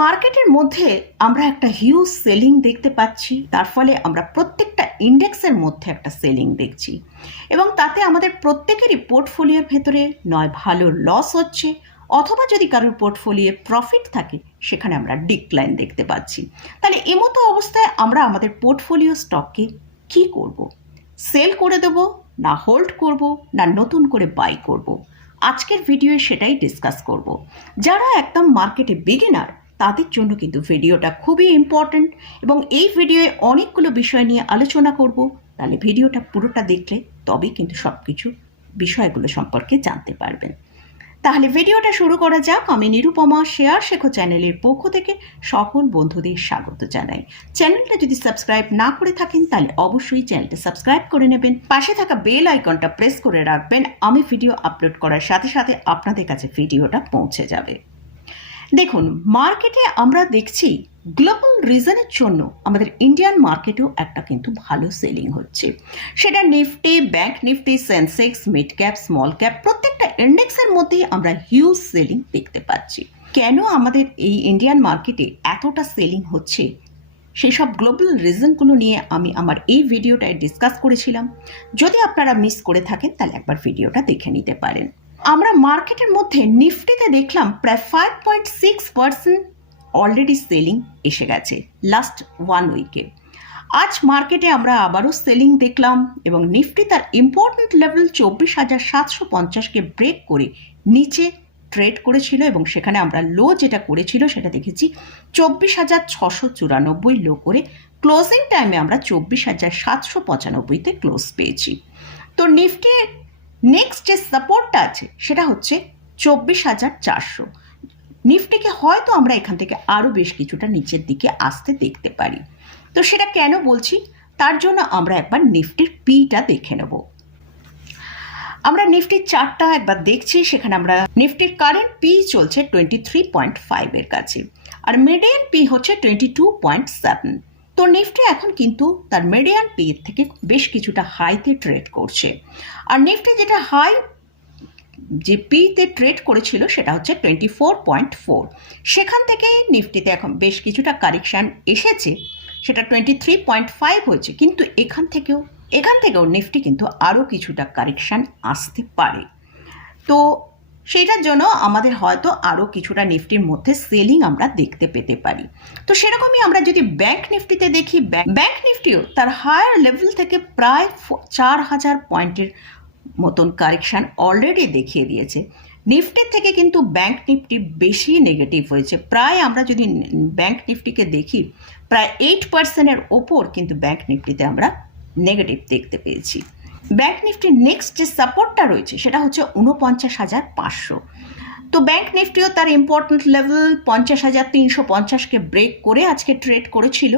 মার্কেটের মধ্যে আমরা একটা হিউজ সেলিং দেখতে পাচ্ছি। তার ফলে আমরা প্রত্যেকটা ইন্ডেক্সের মধ্যে একটা সেলিং দেখছি। এবং তাতে আমাদের প্রত্যেকেরই পোর্টফোলিওর ভেতরে নয় ভালো লস হচ্ছে, অথবা যদি কারোর পোর্টফোলিও প্রফিট থাকে, সেখানে আমরা ডিক্লাইন দেখতে পাচ্ছি। তাহলে এমতো অবস্থায় আমরা আমাদের পোর্টফোলিও স্টককে কি করব? সেল করে দেব, না হোল্ড করব, না নতুন করে বাই করব? আজকের ভিডিওয়ে সেটাই ডিসকাস করব। যারা একদম মার্কেটে বিগিনার তাদের জন্য কিন্তু ভিডিওটা খুবই ইম্পর্ট্যান্ট এবং এই ভিডিওয়ে অনেকগুলো বিষয় নিয়ে আলোচনা করব। তাহলে ভিডিওটা পুরোটা দেখলে তবেই কিন্তু সব কিছু বিষয়গুলো সম্পর্কে জানতে পারবেন। তাহলে ভিডিওটা শুরু করা যাক। আমি নিরুপমা, শেয়ার শেখো চ্যানেলের পক্ষ থেকে সকল বন্ধুদের স্বাগত জানাই। চ্যানেলটা যদি সাবস্ক্রাইব না করে থাকেন, তাহলে অবশ্যই চ্যানেলটা সাবস্ক্রাইব করে নেবেন। পাশে থাকা বেল আইকনটা প্রেস করে রাখবেন। আমি ভিডিও আপলোড করার সাথে সাথে আপনাদের কাছে ভিডিওটা পৌঁছে যাবে। দেখুন মার্কেটে আমরা দেখছি গ্লোবাল রিজনের জন্য আমাদের ইন্ডিয়ান মার্কেটেও একটা কিন্তু ভালো সেলিং হচ্ছে। সেটা Nifty bank Nifty Sensex mid cap small cap প্রত্যেকটা ইন্ডেক্সের মধ্যেই আমরা হিউজ সেলিং দেখতে পাচ্ছি। কেন আমাদের এই ইন্ডিয়ান মার্কেটে এতটা সেলিং হচ্ছে? সেই সব গ্লোবাল রিজনগুলো নিয়ে আমি আমার এই ভিডিওটায় ডিসকাস করেছিলাম। যদি আপনারা মিস করে থাকেন, তাহলে একবার ভিডিওটা দেখে নিতে পারেন। আমরা মার্কেটের মধ্যে নিফটিতে দেখলাম প্রায় five point six percent already selling এসে গেছে লাস্ট ওয়ান উইকে আজ মার্কেটে আমরা আবারও সেলিং দেখলাম এবং নিফটি তার ইম্পর্ট্যান্ট লেভেল চব্বিশ হাজার সাতশো পঞ্চাশকে ব্রেক করে নিচে ট্রেড করেছিল এবং সেখানে আমরা লো যেটা করেছিল সেটা দেখেছি চব্বিশ হাজার ছশো চুরানব্বই লো করে ক্লোজিং টাইমে আমরা চব্বিশ হাজার সাতশো পঁচানব্বইতে ক্লোজ পেয়েছি। তো নিফটি নেক্সট যে সাপোর্টটা আছে, সেটা হচ্ছে চব্বিশ হাজার চারশো। নিফটিকে হয়তো আমরা এখান থেকে আরও বেশ কিছুটা নিচের দিকে আসতে দেখতে পারি। তো সেটা কেন বলছি? তার জন্য আমরা একবার নিফটির পিটা দেখে নেব। আমরা নিফটির চারটা একবার দেখছি, সেখানে আমরা নিফটির কারেন্ট পি চলছে টোয়েন্টি থ্রি পয়েন্ট ফাইভের কাছে। আর মিডিয়ান পি হচ্ছে টোয়েন্টি টু পয়েন্ট সেভেন তো নিফটি এখন কিন্তু তার মিডিয়ান পি থেকে বেশ কিছুটা হাইতে ট্রেড করছে। আর নিফটি যেটা হাই যে পিতে ট্রেড করেছিল সেটা হচ্ছে টোয়েন্টি ফোর পয়েন্ট ফোর সেখান থেকে নিফটিতে এখন বেশ কিছুটা কারেকশান এসেছে, সেটা টোয়েন্টি থ্রি পয়েন্ট ফাইভ হয়েছে। কিন্তু এখান থেকেও এখান থেকেও নিফটি কিন্তু আরও কিছুটা কারেকশান আসতে পারে। তো সেটার জন্য আমাদের হয়তো আরও কিছুটা নিফটির মধ্যে সেলিং আমরা দেখতে পেতে পারি। তো সেরকমই আমরা যদি ব্যাংক নিফটিতে দেখি ব্যাংক নিফটিও তার হায়ার লেভেল থেকে প্রায় চার হাজার পয়েন্টের মতন কারেকশান অলরেডি দেখিয়ে দিয়েছে। নিফটির থেকে কিন্তু ব্যাংক নিফটি বেশি নেগেটিভ হয়েছে। প্রায় আমরা যদি ব্যাংক নিফটিকে দেখি, প্রায় এইট পার্সেন্টের ওপর কিন্তু ব্যাংক নিফটিতে আমরা নেগেটিভ দেখতে পেয়েছি। ব্যাংক নিফটির নেক্সট যে সাপোর্টটা রয়েছে, সেটা হচ্ছে উনপঞ্চাশ হাজার পাঁচশো। তো ব্যাংক নিফটিও তার ইম্পর্ট্যান্ট লেভেল পঞ্চাশ হাজার তিনশো পঞ্চাশকে ব্রেক করে আজকে ট্রেড করেছিল।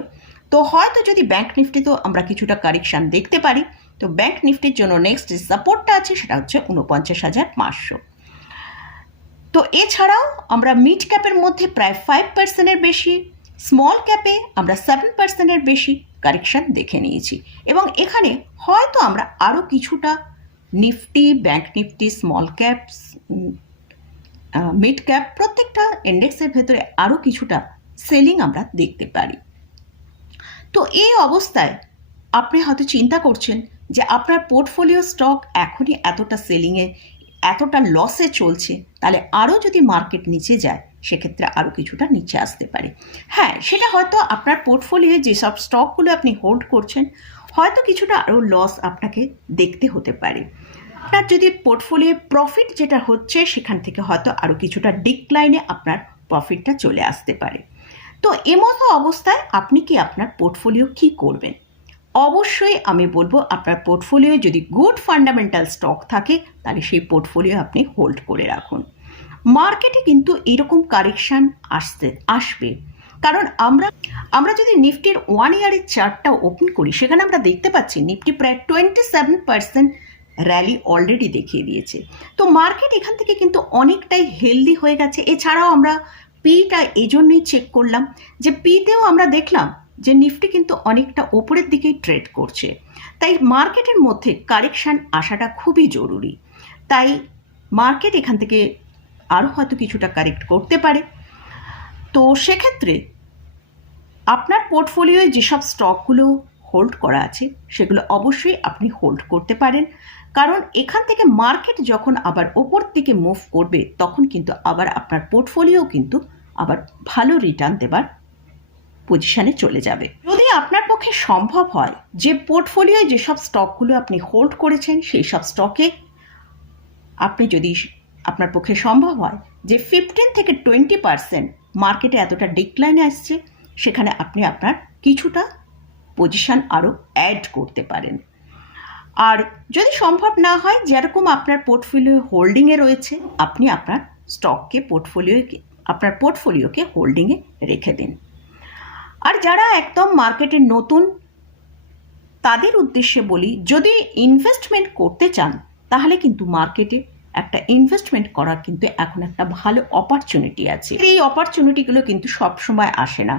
তো হয়তো যদি ব্যাংক নিফটিতেও আমরা কিছুটা কারেকশান দেখতে পারি, তো ব্যাংক নিফটির জন্য নেক্সট যে সাপোর্টটা আছে, সেটা হচ্ছে উনপঞ্চাশ হাজার পাঁচশো। তো এছাড়াও আমরা মিড ক্যাপের মধ্যে প্রায় ফাইভ পার্সেন্টের বেশি স্মল ক্যাপে আমরা সেভেন পার্সেন্টের বেশি। কারেকশান দেখে নিয়েছি। এবং এখানে হয়তো আমরা আরও কিছুটা Nifty bank Nifty, small cap mid cap প্রত্যেকটা ইন্ডেক্সের ভেতরে আরও কিছুটা সেলিং আমরা দেখতে পারি। তো এই অবস্থায় আপনি হয়তো চিন্তা করছেন যে আপনার পোর্টফোলিও স্টক এখনই এতটা সেলিংয়ে, এতটা লসে চলছে, তাহলে আরও যদি মার্কেট নিচে যায় সেক্ষেত্রে আরও কিছুটা নিচে আসতে পারে। হ্যাঁ সেটা হয়তো আপনার পোর্টফোলিও যেসব স্টকগুলো আপনি হোল্ড করছেন, হয়তো কিছুটা আরও লস আপনাকে দেখতে হতে পারে। আপনার যদি পোর্টফোলিও প্রফিট যেটা হচ্ছে, সেখান থেকে হয়তো আরও কিছুটা ডিক্লাইনে আপনার প্রফিটটা চলে আসতে পারে। তো এমতো অবস্থায় আপনি কি আপনার পোর্টফোলিও কি করবেন? অবশ্যই আমি বলব, আপনার পোর্টফোলিও যদি গুড ফান্ডামেন্টাল স্টক থাকে, তাহলে সেই পোর্টফোলিও আপনি হোল্ড করে রাখুন। মার্কেটে কিন্তু এরকম কারেকশান আসতে, আসবে। কারণ আমরা আমরা যদি নিফটির ওয়ান ইয়ারের চার্টটা ওপেন করি, সেখানে আমরা দেখতে পাচ্ছি নিফটি প্রায় twenty seven percent rally already দেখিয়ে দিয়েছে। তো মার্কেট এখান থেকে কিন্তু অনেকটাই হেলদি হয়ে গেছে। এছাড়াও আমরা পিটা এই জন্যই চেক করলাম যে পিতেও আমরা দেখলাম যে নিফটি কিন্তু অনেকটা ওপরের দিকেই ট্রেড করছে। তাই মার্কেটের মধ্যে কারেকশান আসাটা খুবই জরুরি। তাই মার্কেট এখান থেকে আরও হয়তো কিছুটা কারেক্ট করতে পারে। তো সেক্ষেত্রে আপনার পোর্টফোলিওয়ে যেসব স্টকগুলো হোল্ড করা আছে, সেগুলো অবশ্যই আপনি হোল্ড করতে পারেন। কারণ এখান থেকে মার্কেট যখন আবার ওপর দিকে মুভ করবে, তখন কিন্তু আবার আপনার পোর্টফোলিও কিন্তু আবার ভালো রিটার্ন দেবার পজিশানে চলে যাবে। যদি আপনার পক্ষে সম্ভব হয় যে পোর্টফোলিওয় যেসব স্টকগুলো আপনি হোল্ড করেছেন সেই সব স্টকে আপনি যদি আপনার পক্ষে সম্ভব হয় যে ফিফটিন থেকে টোয়েন্টি পার্সেন্ট মার্কেটে এতটা ডিক্লাইনে আসছে, সেখানে আপনি আপনার কিছুটা পজিশন আরও অ্যাড করতে পারেন। আর যদি সম্ভব না হয়, যেরকম আপনার পোর্টফোলিও হোল্ডিংয়ে রয়েছে, আপনি আপনার স্টককে পোর্টফোলিওকে আপনার পোর্টফোলিওকে হোল্ডিংয়ে রেখে দিন। আর যারা একদম মার্কেটে নতুন, তাদের উদ্দেশ্যে বলি, যদি ইনভেস্টমেন্ট করতে চান, তাহলে কিন্তু মার্কেটে একটা ইনভেস্টমেন্ট করার কিন্তু এখন একটা ভালো অপরচুনিটি আছে। এই অপরচুনিটিগুলো কিন্তু সব সময় আসে না।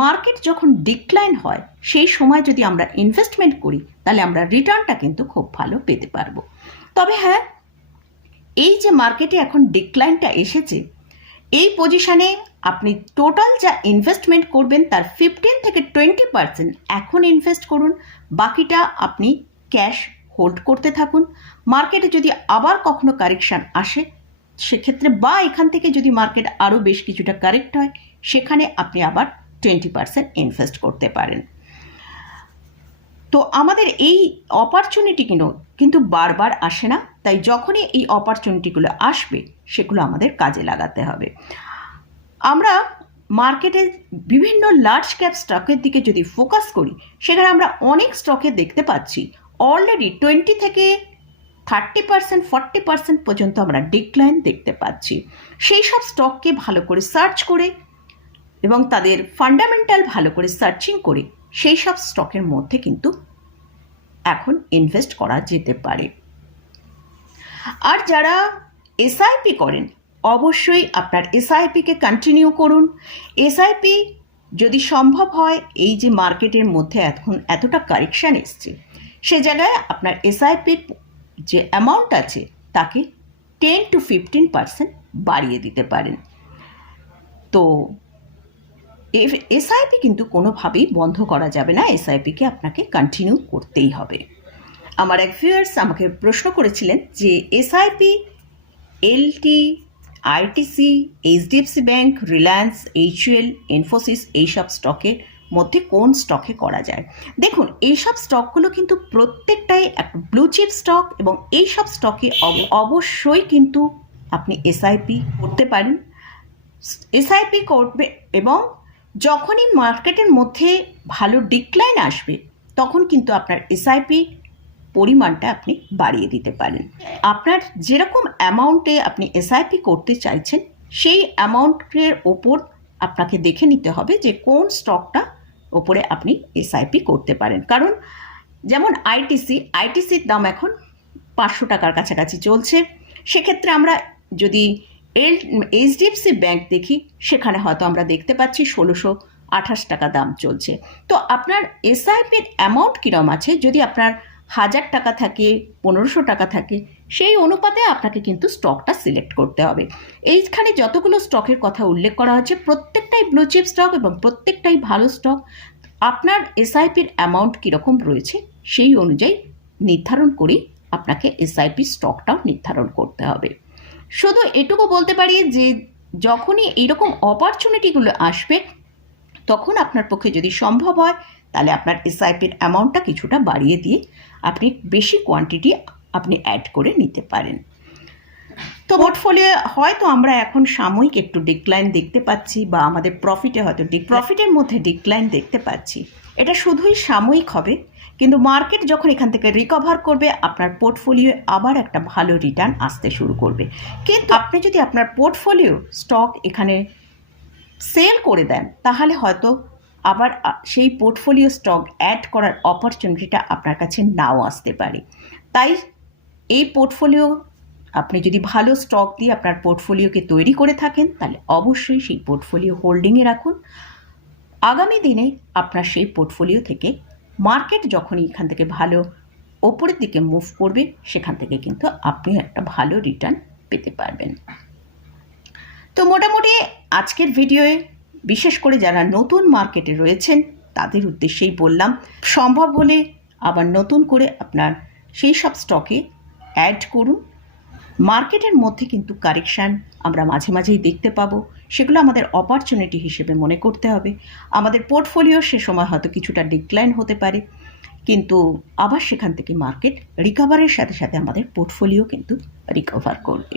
মার্কেট যখন ডিক্লাইন হয়, সেই সময় যদি আমরা ইনভেস্টমেন্ট করি, তাহলে আমরা রিটার্নটা কিন্তু খুব ভালো পেতে পারব। তবে হ্যাঁ এই যে মার্কেটে এখন ডিক্লাইনটা এসেছে, এই পজিশনে আপনি টোটাল যা ইনভেস্টমেন্ট করবেন, তার ফিফটিন থেকে টোয়েন্টি পার্সেন্ট এখন ইনভেস্ট করুন, বাকিটা আপনি ক্যাশ হোল্ড করতে থাকুন। মার্কেটে যদি আবার কখনো কারেকশান আসে, সেক্ষেত্রে বা এখান থেকে যদি মার্কেট আরও বেশ কিছুটা কারেক্ট হয়, সেখানে আপনি আবার টোয়েন্টি পার্সেন্ট ইনভেস্ট করতে পারেন। তো আমাদের এই অপরচুনিটিগুলো কিন্তু বারবার আসে না। তাই যখনই এই অপরচুনিটিগুলো আসবে, সেগুলো আমাদের কাজে লাগাতে হবে। আমরা মার্কেটে বিভিন্ন লার্জ ক্যাপ স্টকের দিকে যদি ফোকাস করি, সেখানে আমরা অনেক স্টকে দেখতে পাচ্ছি। অলরেডি টোয়েন্টি থেকে থার্টি পার্সেন্ট ফর্টি পার্সেন্ট পর্যন্ত আমরা ডিক্লাইন দেখতে পাচ্ছি। সেই সব স্টককে ভালো করে সার্চ করে এবং তাদের ফান্ডামেন্টাল ভালো করে সার্চিং করে সেই সব স্টকের মধ্যে কিন্তু এখন ইনভেস্ট করা যেতে পারে। আর যারা এসআইপি করেন, অবশ্যই আপনার এসআইপিকে কন্টিনিউ করুন। এসআইপি যদি সম্ভব হয়, এই যে মার্কেটের মধ্যে এখন এতটা কারেকশান এসছে সে জায়গায় আপনার এসআইপির যে অ্যামাউন্ট আছে, তাকে টেন টু ফিফটিন পার্সেন্ট বাড়িয়ে দিতে পারেন। তো এসআইপি কিন্তু কোনোভাবেই বন্ধ করা যাবে না এসআইপিকে আপনাকে কন্টিনিউ করতেই হবে। আমার এক ভিউয়ার্স আমাকে প্রশ্ন করেছিলেন যে SIP LT ITC HDFC bank Reliance HEL Infosys এইসব স্টকের মধ্যে কোন স্টকে করা যায়। দেখুন, এইসব স্টকগুলো কিন্তু প্রত্যেকটাই ব্লু চিপ স্টক এবং এইসব স্টকে অবশ্যই কিন্তু আপনি এসআইপি করতে পারেন। এসআইপি করবে এবং যখনই মার্কেটের মধ্যে ভালো ডিক্লাইন আসবে, তখন কিন্তু আপনার এসআইপি পরিমাণটা আপনি বাড়িয়ে দিতে পারেন। আপনার যেরকম অ্যামাউন্টে আপনি এসআইপি করতে চাইছেন, সেই অ্যামাউন্টের ওপর আপনাকে দেখে নিতে হবে যে কোন স্টকটা ওপরে আপনি এসআইপি করতে পারেন। কারণ যেমন আইটিসি আইটিসির দাম এখন পাঁচশো টাকার কাছাকাছি চলছে। সেক্ষেত্রে আমরা যদি এল এইচডিএফসি ব্যাংক দেখি, সেখানে হয়তো আমরা দেখতে পাচ্ছি ষোলোশো আঠাশ টাকা দাম চলছে। তো আপনার এসআইপির অ্যামাউন্ট কীরম আছে? যদি আপনার হাজার টাকা থাকে, পনেরোশো টাকা থাকে, সেই অনুপাতে আপনাকে কিন্তু স্টকটা সিলেক্ট করতে হবে। এইখানে যতগুলো স্টকের কথা উল্লেখ করা হচ্ছে প্রত্যেকটাই ব্লুচিপ স্টক এবং প্রত্যেকটাই ভালো স্টক আপনার এসআইপির অ্যামাউন্ট কীরকম রয়েছে সেই অনুযায়ী নির্ধারণ করেই আপনাকে এসআইপি স্টকটাও নির্ধারণ করতে হবে। শুধু এটুকু বলতে পারি যে, যখনই এইরকম অপরচুনিটিগুলো আসবে তখন আপনার পক্ষে যদি সম্ভব হয়, তাহলে আপনার এসআইপির অ্যামাউন্টটা কিছুটা বাড়িয়ে দিয়ে আপনি বেশি কোয়ান্টিটি আপনি অ্যাড করে নিতে পারেন। তো পোর্টফোলিও হয়তো আমরা এখন সাময়িক একটু ডিক্লাইন দেখতে পাচ্ছি বা আমাদের প্রফিটে হয়তো প্রফিটের মধ্যে ডিক্লাইন দেখতে পাচ্ছি। এটা শুধুই সাময়িক হবে, কিন্তু মার্কেট যখন এখান থেকে রিকভার করবে, আপনার পোর্টফোলিও আবার একটা ভালো রিটার্ন আসতে শুরু করবে। কিন্তু আপনি যদি আপনার পোর্টফোলিও স্টক এখানে সেল করে দেন, তাহলে হয়তো আবার সেই পোর্টফোলিও স্টক অ্যাড করার অপরচুনিটিটা আপনার কাছে নাও আসতে পারে। তাই এই পোর্টফোলিও আপনি যদি ভালো স্টক দিয়ে আপনার পোর্টফোলিওকে তৈরি করে থাকেন, তাহলে অবশ্যই সেই পোর্টফোলিও হোল্ডিংয়ে রাখুন। আগামী দিনে আপনার সেই পোর্টফোলিও থেকে মার্কেট যখনই এখান থেকে ভালো ওপরের দিকে মুভ করবে, সেখান থেকে কিন্তু আপনি একটা ভালো রিটার্ন পেতে পারবেন। তো মোটামুটি আজকের ভিডিওয়ে বিশেষ করে যারা নতুন মার্কেটে রয়েছেন, তাদের উদ্দেশ্যেই বললাম, সম্ভব হলে আবার নতুন করে আপনার সেই সব স্টকে অ্যাড করুন। মার্কেটের মধ্যে কিন্তু কারেকশান আমরা মাঝে মাঝেই দেখতে পাবো। সেগুলো আমাদের অপরচুনিটি হিসেবে মনে করতে হবে। আমাদের পোর্টফোলিও সে সময় হয়তো কিছুটা ডিক্লাইন হতে পারে, কিন্তু আবার সেখান থেকে মার্কেট রিকভারের সাথে সাথে আমাদের পোর্টফোলিও কিন্তু রিকভার করবে।